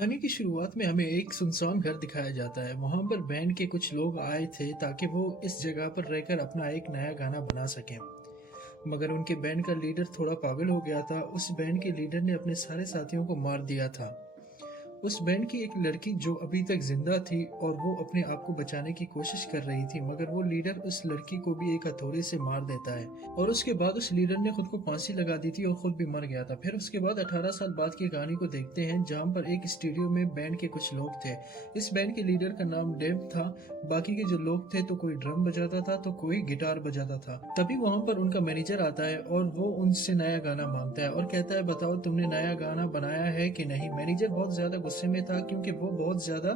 कहानी की शुरुआत में हमें एक सुनसान घर दिखाया जाता है। वहां पर बैंड के कुछ लोग आए थे ताकि वो इस जगह पर रहकर अपना एक नया गाना बना सकें। मगर उनके बैंड का लीडर थोड़ा पागल हो गया था। उस बैंड के लीडर ने अपने सारे साथियों को मार दिया था। उस बैंड की एक लड़की जो अभी तक जिंदा थी और वो अपने आप को बचाने की कोशिश कर रही थी, मगर वो लीडर उस लड़की को भी एक हथौड़े से मार देता है। और उसके बाद उस लीडर ने खुद को फांसी लगा दी थी और खुद भी मर गया था। फिर उसके बाद 18 साल बाद की कहानी को देखते हैं, जहाँ पर एक स्टूडियो में बैंड के कुछ लोग थे। इस बैंड के लीडर का नाम डेव था। बाकी के जो लोग थे तो कोई ड्रम बजाता था तो कोई गिटार बजाता था। तभी वहां पर उनका मैनेजर आता है और वो उनसे नया गाना मांगता है और कहता है, बताओ तुमने नया गाना बनाया है कि नहीं। मैनेजर बहुत ज्यादा गुस्से में था क्योंकि वो बहुत ज्यादा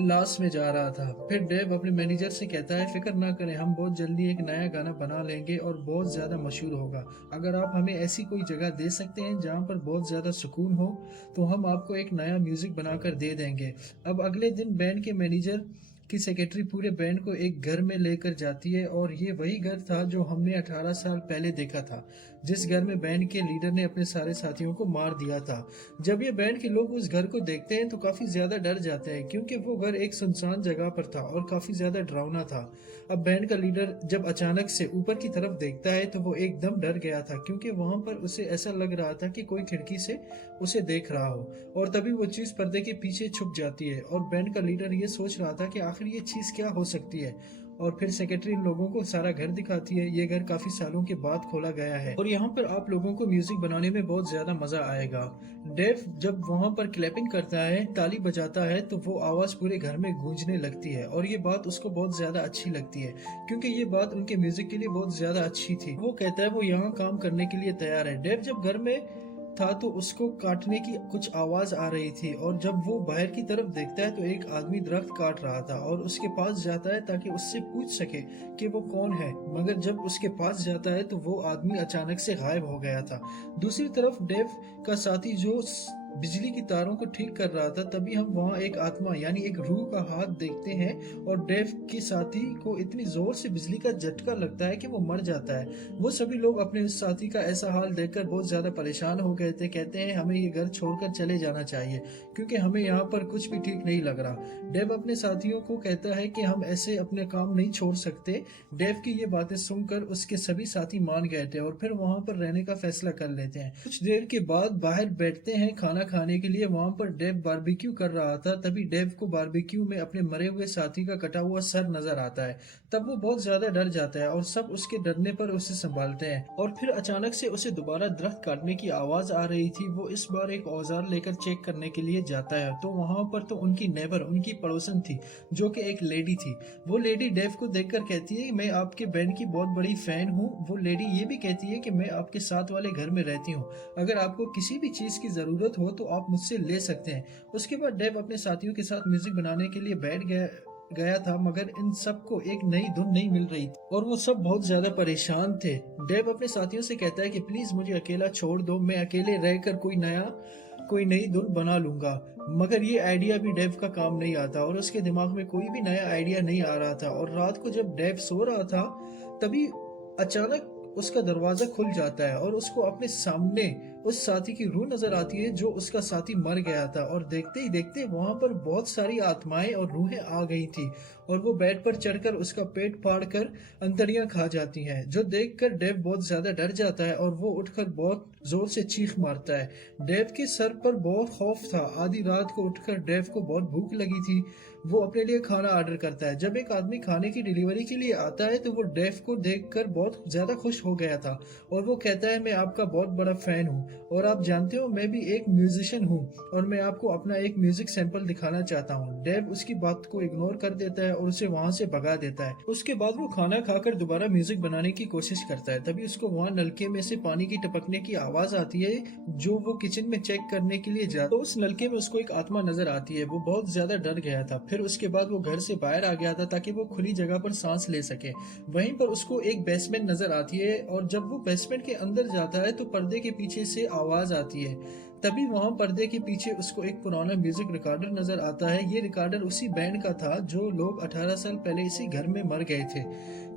लॉस में जा रहा था। फिर डेव अपने मैनेजर से कहता है, फिक्र ना करें, हम बहुत जल्दी एक नया गाना बना लेंगे और बहुत ज्यादा मशहूर होगा। अगर आप हमें ऐसी कोई जगह दे सकते हैं जहाँ पर बहुत ज्यादा सुकून हो तो हम आपको एक नया म्यूजिक बनाकर दे देंगे। अब अगले दिन बैंड के मैनेजर की सेक्रेटरी पूरे बैंड को एक घर में लेकर जाती है और ये वही घर था जो हमने 18 साल पहले देखा था, जिस घर में बैंड के लीडर ने अपने सारे साथियों को मार दिया था। जब ये बैंड के लोग उस घर को देखते हैं तो काफी ज्यादा डर जाते हैं क्योंकि वो घर एक सुनसान जगह पर था और काफी ज्यादा डरावना था। अब बैंड का लीडर जब अचानक से ऊपर की तरफ देखता है तो वो एकदम डर गया था क्योंकि वहां पर उसे ऐसा लग रहा था कि कोई खिड़की से उसे देख रहा हो। और तभी वो चीज पर्दे के पीछे छुप जाती है और बैंड का लीडर ये सोच रहा था कि आखिर ये चीज क्या हो सकती है। और फिर सेक्रेटरी इन लोगों को सारा घर दिखाती है। ये घर काफी सालों के बाद खोला गया है और यहाँ पर आप लोगों को म्यूजिक बनाने में बहुत ज्यादा मजा आएगा। डेव जब वहां पर क्लैपिंग करता है, ताली बजाता है, तो वो आवाज पूरे घर में गूंजने लगती है और ये बात उसको बहुत ज्यादा अच्छी लगती है क्योंकि ये बात उनके म्यूजिक के लिए बहुत ज्यादा अच्छी थी। वो कहता है वो यहाँ काम करने के लिए तैयार है। डेव जब घर में था तो उसको काटने की कुछ आवाज आ रही थी और जब वो बाहर की तरफ देखता है तो एक आदमी दरख्त काट रहा था और उसके पास जाता है ताकि उससे पूछ सके कि वो कौन है। मगर जब उसके पास जाता है तो वो आदमी अचानक से गायब हो गया था। दूसरी तरफ डेव का साथी जो बिजली की तारों को ठीक कर रहा था, तभी हम वहां एक आत्मा यानी एक रूह का हाथ देखते हैं और डेव के साथी को इतनी जोर से बिजली का झटका लगता है कि वो मर जाता है। वो सभी लोग अपने उस साथी का ऐसा हाल देखकर बहुत ज्यादा परेशान हो गए थे। कहते हैं हमें ये घर छोड़कर चले जाना चाहिए क्योंकि हमें यहाँ पर कुछ भी ठीक नहीं लग रहा। डेव अपने साथियों को कहता है कि हम ऐसे अपने काम नहीं छोड़ सकते। डेव की ये बातें सुनकर उसके सभी साथी मान गए थे और फिर वहां पर रहने का फैसला कर लेते हैं। कुछ देर के बाद बाहर बैठते हैं खाना खाने के लिए। वहां पर डेव बारबेक्यू कर रहा था। तभी डेव को बारबेक्यू में अपने मरे हुए साथी का कटा हुआ सर नजर आता है। तब वो बहुत ज्यादा डर जाता है और सब उसके डरने पर उसे संभालते हैं। और फिर अचानक से उसे दोबारा दरख्त काटने की आवाज आ रही थी। वो इस बार एक औजार लेकर चेक करने के लिए जाता है तो वहां पर तो उनकी नेबर, उनकी पड़ोसन थी जो कि एक लेडी थी। वो लेडी डेव को देखकर कहती है, मैं आपके बैंड की बहुत बड़ी फैन हूँ। वो लेडी ये भी कहती है कि मैं आपके साथ वाले घर में रहती हूँ, अगर आपको किसी भी चीज की जरूरत हो तो आप मुझसे ले सकते हैं। उसके बाद डेव अपने साथियों के साथ म्यूजिक बनाने के लिए बैठ गया था, मगर इन सबको एक नई धुन नहीं मिल रही थी और वो सब बहुत ज्यादा परेशान थे। डेव अपने साथियों से कहता है कि प्लीज मुझे अकेला छोड़ दो, मैं अकेले रहकर कोई नई धुन बना लूंगा। मगर ये आइडिया भी डेव का काम नहीं आता और उसके दिमाग में कोई भी नया आइडिया नहीं आ रहा था। और रात को जब डेव सो रहा था तभी अचानक उसका दरवाजा खुल जाता है और उसको अपने सामने उस साथी की रूह नजर आती है जो उसका साथी मर गया था। और देखते ही देखते वहां पर बहुत सारी आत्माएं और रूहें आ गई थी और वो बेड पर चढ़कर उसका पेट फाड़ कर अंतड़ियां खा जाती हैं, जो देखकर डेव बहुत ज्यादा डर जाता है और वो उठकर बहुत जोर से चीख मारता है। डेव के सर पर बहुत खौफ था। आधी रात को उठकर डेव को बहुत भूख लगी थी। वो अपने लिए खाना ऑर्डर करता है। जब एक आदमी खाने की डिलीवरी के लिए आता है तो वो डेव को देखकर बहुत ज्यादा खुश हो गया था और वो कहता है, मैं आपका बहुत बड़ा फैन हूँ और आप जानते हो मैं भी एक म्यूजिशियन हूँ और मैं आपको अपना एक म्यूजिक सैंपल दिखाना चाहता हूँ। डेव उसकी बात को इग्नोर कर देता है और उसे वहां से भगा देता है। उसके बाद वो खाना खाकर दोबारा म्यूजिक बनाने की कोशिश करता है। तभी उसको वहां नलके में से पानी की टपकने की आवाज आती है। जो वो किचन में चेक करने के लिए जाता तो उस नलके में उसको एक आत्मा नजर आती है। वो बहुत ज्यादा डर गया था। फिर उसके बाद वो घर से बाहर आ गया था ताकि वो खुली जगह पर सांस ले सके। वहीं पर उसको एक बेसमेंट नजर आती है और जब वो बेसमेंट के अंदर जाता है तो पर्दे के पीछे से आवाज आती है, तभी वहां पर्दे के पीछे उसको एक पुराना म्यूजिक रिकॉर्डर नजर आता है। ये रिकॉर्डर उसी बैंड का था जो लोग 18 साल पहले इसी घर में मर गए थे।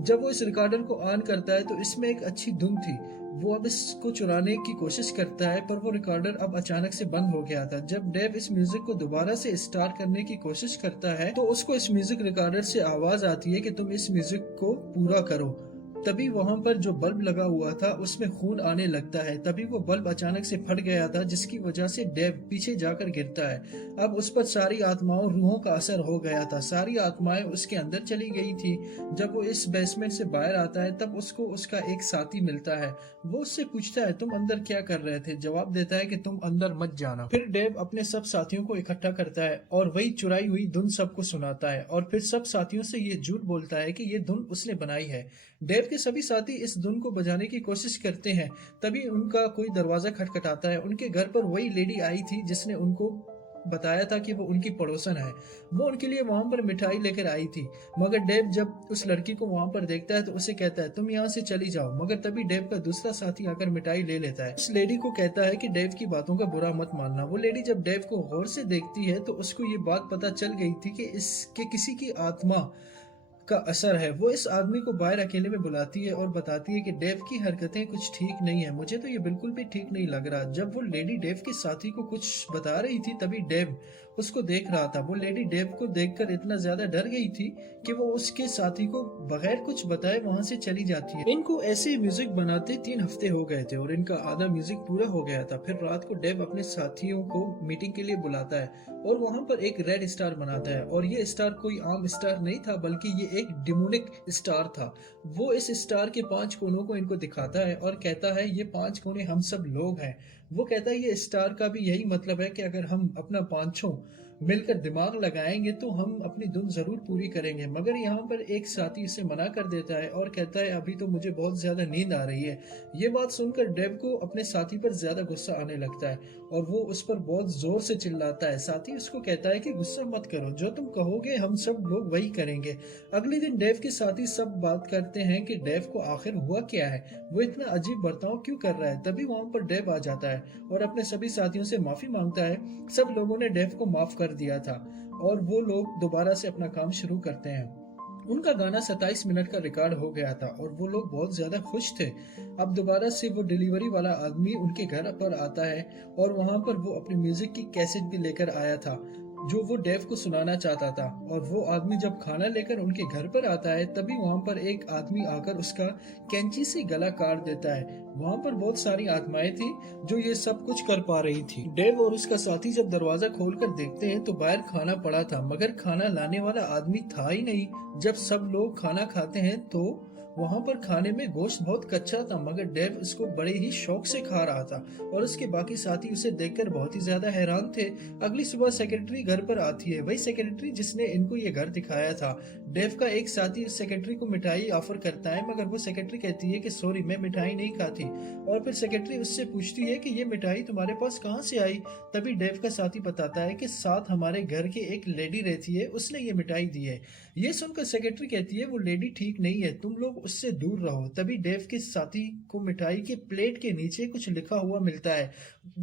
जब वो इस रिकॉर्डर को ऑन करता है तो इसमें एक अच्छी धुन थी। वो अब इसको चुराने की कोशिश करता है, पर वो रिकॉर्डर अब अचानक से बंद हो गया था। जब डेव इस म्यूजिक को दोबारा से स्टार्ट करने की कोशिश करता है तो उसको इस म्यूजिक रिकॉर्डर से आवाज आती है कि तुम इस म्यूजिक को पूरा करो। तभी वहां पर जो बल्ब लगा हुआ था उसमें खून आने लगता है। तभी वो बल्ब अचानक से फट गया था, जिसकी वजह से डेव पीछे जाकर गिरता है। अब उस पर सारी आत्माओं रूहों का असर हो गया था। सारी आत्माएं उसके अंदर चली गई थी। जब वो इस बेसमेंट से बाहर आता है तब उसको उसका एक साथी मिलता है। वो उससे पूछता है तुम अंदर क्या कर रहे थे। जवाब देता है कि तुम अंदर मत जाना। फिर डेव अपने सब साथियों को इकट्ठा करता है और वही चुराई हुई धुन सबको सुनाता है और फिर सब साथियों से ये झूठ बोलता है कि ये धुन उसने बनाई है। डेव के सभी साथी इस धुन को बजाने की कोशिश करते हैं। तभी उनका कोई दरवाजा खटखटाता है। उनके घर पर वही लेडी आई थी जिसने उनको बताया था कि वो उनकी पड़ोसन है। वो उनके लिए वहां पर मिठाई लेकर आई थी। मगर डेव जब उस लड़की को वहां पर देखता है तो उसे कहता है तुम यहाँ से चली जाओ। मगर तभी डेव का दूसरा साथी आकर मिठाई ले लेता है। उस लेडी को कहता है कि डेव की बातों का बुरा मत मानना। वो लेडी जब डेव को गौर से देखती है तो उसको ये बात पता चल गई थी कि इसके किसी की आत्मा का असर है। वो इस आदमी को बाहर अकेले में बुलाती है और बताती है कि डेव की हरकतें कुछ ठीक नहीं है। मुझे तो ये बिल्कुल भी ठीक नहीं लग रहा। जब वो लेडी डेव के साथी को कुछ बता रही थी तभी डेव उसको देख रहा था। वो लेडी डेव को देखकर इतना ज्यादा डर गई थी कि वो उसके साथी को बगैर कुछ बताए वहां से चली जाती है। इनको ऐसे म्यूजिक बनाते 3 हफ्ते हो गए थे और इनका आधा म्यूजिक पूरा हो गया था। फिर रात को डेव अपने साथियों को मीटिंग के लिए बुलाता है और वहां पर एक रेड स्टार बनाता है। और ये स्टार कोई आम स्टार नहीं था, बल्कि ये एक डिमोनिक स्टार था। वो इस स्टार के 5 कोनों को इनको दिखाता है और कहता है ये 5 कोने हम सब लोग हैं। वो कहता है ये स्टार का भी यही मतलब है कि अगर हम अपना पांचों मिलकर दिमाग लगाएंगे तो हम अपनी धुन जरूर पूरी करेंगे। मगर यहाँ पर एक साथी इसे मना कर देता है और कहता है अभी तो मुझे बहुत ज्यादा नींद आ रही है। ये बात सुनकर डेव को अपने साथी पर ज्यादा गुस्सा आने लगता है और वो उस पर बहुत जोर से चिल्लाता है। साथी उसको कहता है कि गुस्सा मत करो, जो तुम कहोगे हम सब लोग वही करेंगे। अगले दिन डेव के साथी सब बात करते हैं कि डेव को आखिर हुआ क्या है, वो इतना अजीब बर्ताव क्यों कर रहा है। तभी वहां पर डेव आ जाता है और अपने सभी साथियों से माफी मांगता है। सब लोगों ने डेव को माफ कर दिया था और वो लोग दोबारा से अपना काम शुरू करते हैं। उनका गाना 27 मिनट का रिकॉर्ड हो गया था और वो लोग बहुत ज्यादा खुश थे। अब दोबारा से वो डिलीवरी वाला आदमी उनके घर पर आता है और वहां पर वो अपनी म्यूजिक की कैसेट भी लेकर आया था जो वो डेव को सुनाना चाहता था। और वो आदमी जब खाना लेकर उनके घर पर आता है तभी वहां पर एक आदमी आकर उसका कैंची से गला काट देता है। वहां पर बहुत सारी आत्माएं थी जो ये सब कुछ कर पा रही थी। डेव और उसका साथी जब दरवाजा खोलकर देखते हैं तो बाहर खाना पड़ा था, मगर खाना लाने वाला आदमी था ही नहीं। जब सब लोग खाना खाते हैं तो वहां पर खाने में गोश्त बहुत कच्चा था, मगर डेव इसको बड़े ही शौक से खा रहा था और उसके बाकी साथी उसे देखकर बहुत ही ज्यादा हैरान थे। अगली सुबह सेक्रेटरी घर पर आती है, वही सेक्रेटरी जिसने इनको ये घर दिखाया था। डेव का एक साथी उस सेक्रेटरी को मिठाई ऑफर करता है, मगर वो सेक्रेटरी कहती है कि सॉरी मैं मिठाई नहीं खाती। और फिर सेक्रेटरी उससे पूछती है कि ये मिठाई तुम्हारे पास कहाँ से आई। तभी डेव का साथी बताता है कि साथ हमारे घर के एक लेडी रहती है, उसने ये मिठाई दी है। ये सुनकर सेक्रेटरी कहती है वो लेडी ठीक नहीं है, तुम लोग उससे दूर रहो। तभी डेव के साथी को मिठाई के प्लेट के नीचे कुछ लिखा हुआ मिलता है।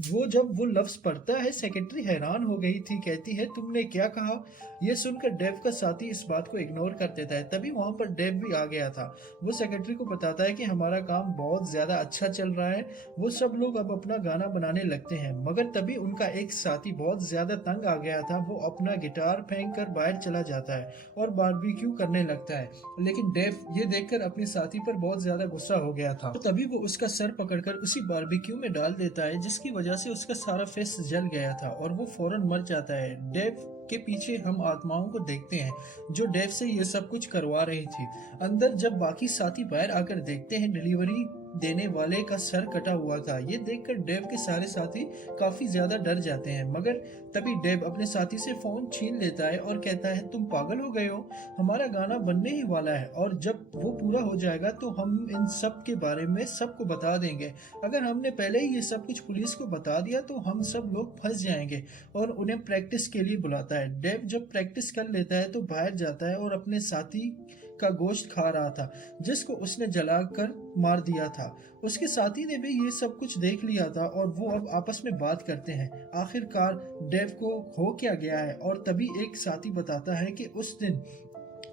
वो जब वो लफ्ज पढ़ता है सेक्रेटरी हैरान हो गई थी, कहती है तुमने क्या कहा। यह सुनकर डेव का साथी इस बात को इग्नोर कर देता है। तभी वहां पर डेव भी आ गया था। वो सेक्रेटरी को बताता है कि हमारा काम बहुत ज्यादा अच्छा चल रहा है। वो सब लोग अब अपना गाना बनाने लगते हैं। मगर तभी उनका एक साथी बहुत ज्यादा तंग आ गया था। वो अपना गिटार फेंक कर बाहर चला जाता है और बारबेक्यू करने लगता है। लेकिन डेव ये देखकर अपने साथी पर बहुत ज्यादा गुस्सा हो गया था। तो तभी वो उसका सर पकड़कर उसी बारबेक्यू में डाल देता है, जिसकी वजह से उसका सारा फेस जल गया था और वो फौरन मर जाता है। डेव के पीछे हम आत्माओं को देखते हैं जो डेव से ये सब कुछ करवा रही थी। अंदर जब बाकी साथी बाहर आकर देखते हैं डिलीवरी देने वाले का सर कटा हुआ था। ये देखकर डेव के सारे साथी काफी ज्यादा डर जाते हैं। मगर तभी डेव अपने साथी से फोन छीन लेता है और कहता है तुम पागल हो गए हो, हमारा गाना बनने ही वाला है और जब वो पूरा हो जाएगा तो हम इन सब के बारे में सबको बता देंगे। अगर हमने पहले ही ये सब कुछ पुलिस को बता दिया तो हम सब लोग फंस जाएंगे। और उन्हें प्रैक्टिस के लिए बुलाता है। डेव जब प्रैक्टिस कर लेता है तो बाहर जाता है और अपने साथी का गोश्त खा रहा था जिसको उसने जलाकर मार दिया था। उसके साथी ने भी ये सब कुछ देख लिया था और वो अब आपस में बात करते हैं। आखिरकार डेव को हो क्या गया है, और तभी एक साथी बताता है कि उस दिन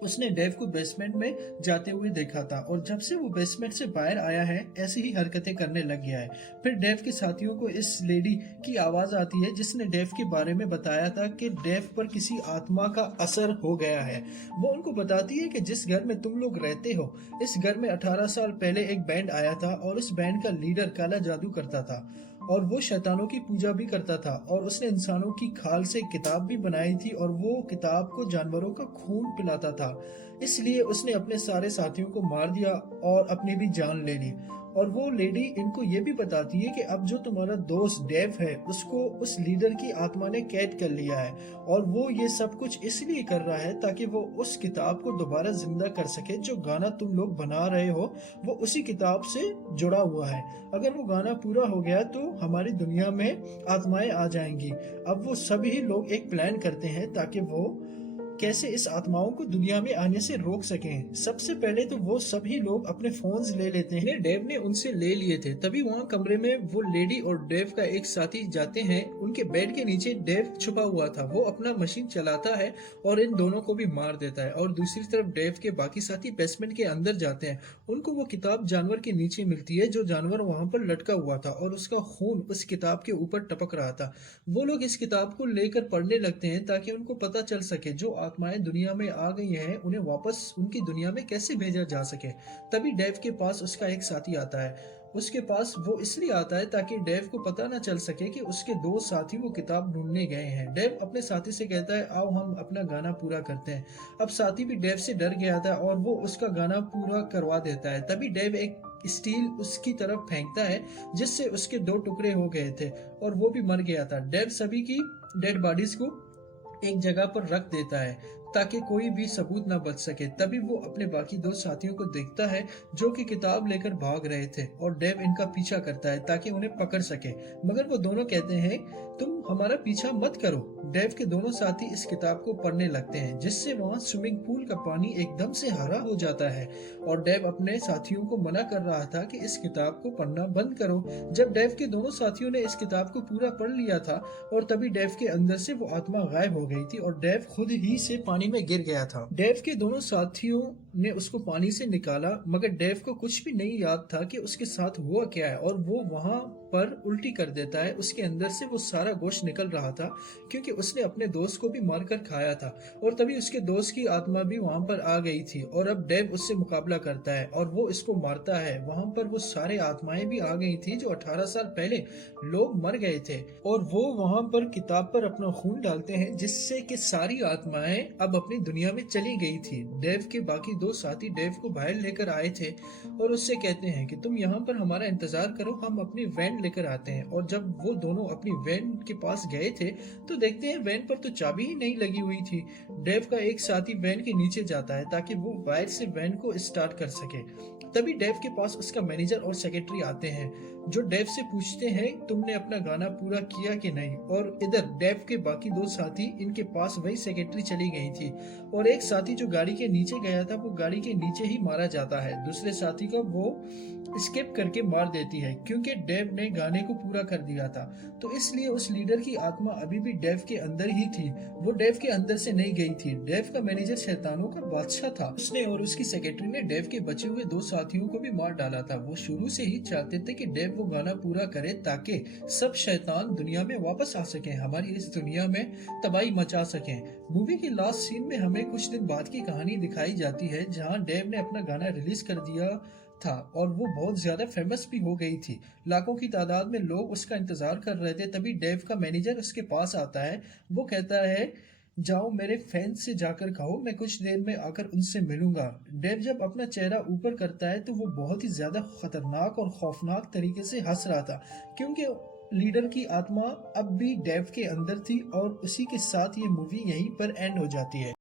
उसने डेव को बेसमेंट में जाते हुए देखा था और जब से वो बेसमेंट से बाहर आया है ऐसी ही हरकतें करने लग गया है। फिर डेव के साथियों को इस लेडी की आवाज आती है जिसने डेव के बारे में बताया था कि डेव पर किसी आत्मा का असर हो गया है। वो उनको बताती है कि जिस घर में तुम लोग रहते हो, इस घर में 18 साल पहले एक बैंड आया था और उस बैंड का लीडर काला जादू करता था और वो शैतानों की पूजा भी करता था और उसने इंसानों की खाल से किताब भी बनाई थी और वो किताब को जानवरों का खून पिलाता था। इसलिए उसने अपने सारे साथियों को मार दिया और अपनी भी जान ले ली। और वो लेडी इनको ये भी बताती है कि अब जो तुम्हारा दोस्त डेव है उसको उस लीडर की आत्मा ने कैद कर लिया है और वो ये सब कुछ इसलिए कर रहा है ताकि वो उस किताब को दोबारा जिंदा कर सके। जो गाना तुम लोग बना रहे हो वो उसी किताब से जुड़ा हुआ है। अगर वो गाना पूरा हो गया तो हमारी दुनिया में आत्माएं आ जाएंगी। अब वो सभी लोग एक प्लान करते हैं ताकि वो कैसे इस आत्माओं को दुनिया में आने से रोक सकें। सबसे पहले तो वो सभी लोग अपने फोन्स ले लेते हैं। डेव ने उनसे ले लिए थे। तभी वहाँ कमरे में वो लेडी और डेव का एक साथी जाते हैं। उनके बेड के नीचे डेव छुपा हुआ था। वो अपना मशीन चलाता है और इन दोनों को भी मार देता है। और दूसरी तरफ डेव के बाकी साथी बेसमेंट के अंदर जाते हैं। उनको वो किताब जानवर के नीचे मिलती है जो जानवर वहां पर लटका हुआ था और उसका खून उस किताब के ऊपर टपक रहा था। वो लोग इस किताब को लेकर पढ़ने लगते हैं ताकि उनको पता चल सके जो आत्माएं दुनिया में आ गई हैं उन्हें वापस उनकी दुनिया में कैसे भेजा जा सके। तभी डेव के पास उसका एक साथी आता है। उसके पास वो इसलिए आता है ताकि डेव को पता ना चल सके कि उसके दो साथी वो किताब ढूंढने गए हैं। डेव अपने साथी से कहता है आओ हम अपना गाना पूरा करते हैं। अब साथी भी डेव से डर गया था और वो उसका गाना पूरा करवा देता है। तभी डेव एक स्टील उसकी तरफ फेंकता है जिससे उसके दो टुकड़े हो गए थे और वो भी मर गया था। डेव सभी की डेड बॉडीज को एक जगह पर रख देता है ताकि कोई भी सबूत न बच सके। तभी वो अपने बाकी दो साथियों को देखता है जो कि किताब लेकर भाग रहे थे और डेव इनका पीछा करता है ताकि उन्हें पकड़ सके, मगर वो दोनों कहते हैं तुम हमारा पीछा मत करो। डेव के दोनों साथी इस किताब को पढ़ने लगते हैं जिससे वहाँ स्विमिंग पूल का पानी एकदम से हरा हो जाता है और डेव अपने साथियों को मना कर रहा था कि इस किताब को पढ़ना बंद करो। जब डेव के दोनों साथियों ने इस किताब को पूरा पढ़ लिया था और तभी डेव के अंदर से वो आत्मा गायब हो गई थी और डेव खुद ही से पानी में गिर गया था। डेव के दोनों साथियों ने उसको पानी से निकाला मगर डेव को कुछ भी नहीं याद था कि उसके साथ हुआ क्या है और वो वहां पर उल्टी कर देता है। उसके अंदर से वो सारा गोश्त निकल रहा था क्योंकि उसने अपने दोस्त को भी मारकर खाया था और तभी उसके दोस्त की आत्मा भी वहां पर आ गई थी और अब डेव उससे मुकाबला करता है और वो इसको मारता है। वहां पर वो सारे आत्माएं भी आ गई थी जो 18 साल पहले लोग मर गए थे और वो वहां पर किताब पर अपना खून डालते हैं जिससे कि सारी आत्माएं अब अपनी दुनिया में चली गई थी। डेव के बाकी दो साथी डेव को बाहर लेकर आए थे और उससे कहते हैं कि तुम यहाँ पर हमारा इंतजार करो, हम अपनी वैन लेकर आते हैं। और जब वो दोनों अपनी वैन के पास गए थे तो देखते हैं वैन पर तो चाबी ही नहीं लगी हुई थी। डेव का एक साथी वैन के नीचे जाता है ताकि वो बाहर से वैन को स्टार्ट कर सके। तभी डेव के पास उसका मैनेजर और सेक्रेटरी आते हैं जो डेव से पूछते हैं तुमने अपना गाना पूरा किया कि नहीं। और इधर डेव के बाकी दो साथी इनके पास वही सेक्रेटरी चली गई थी और एक साथी जो गाड़ी के नीचे गया था वो गाड़ी के नीचे ही मारा जाता है। दूसरे साथी को वो स्किप करके मार देती है क्योंकि डेव ने गाने को पूरा कर दिया था। तो इसलिए उस लीडर की आत्मा अभी भी डेव के अंदर ही थी, वो डेव के अंदर से नहीं गई थी। डेव का मैनेजर शैतानों का बादशाह था। उसने और उसकी सेक्रेटरी ने डेव के बचे हुए दो साथियों को भी मार डाला था। वो शुरू से ही चाहते थे कि डेव वो गाना पूरा करे ताकि सब शैतान दुनिया में वापस आ सके, हमारी इस दुनिया में तबाही मचा सकें। मूवी के लास्ट सीन में हमें कुछ दिन बाद की कहानी दिखाई जाती है जहां डेव ने अपना गाना रिलीज कर दिया था और वो बहुत ज्यादा फेमस भी हो गई थी। लाखों की तादाद में लोग उसका इंतजार कर रहे थे। तभी डेव का मैनेजर उसके पास आता है। वो कहता है जाओ मेरे फैंस से जाकर कहो मैं कुछ देर में आकर उनसे मिलूंगा। डेव जब अपना चेहरा ऊपर करता है तो वो बहुत ही ज्यादा खतरनाक और खौफनाक तरीके से हंस रहा था क्योंकि लीडर की आत्मा अब भी डेव के अंदर थी। और उसी के साथ ये मूवी यहीं पर एंड हो जाती है।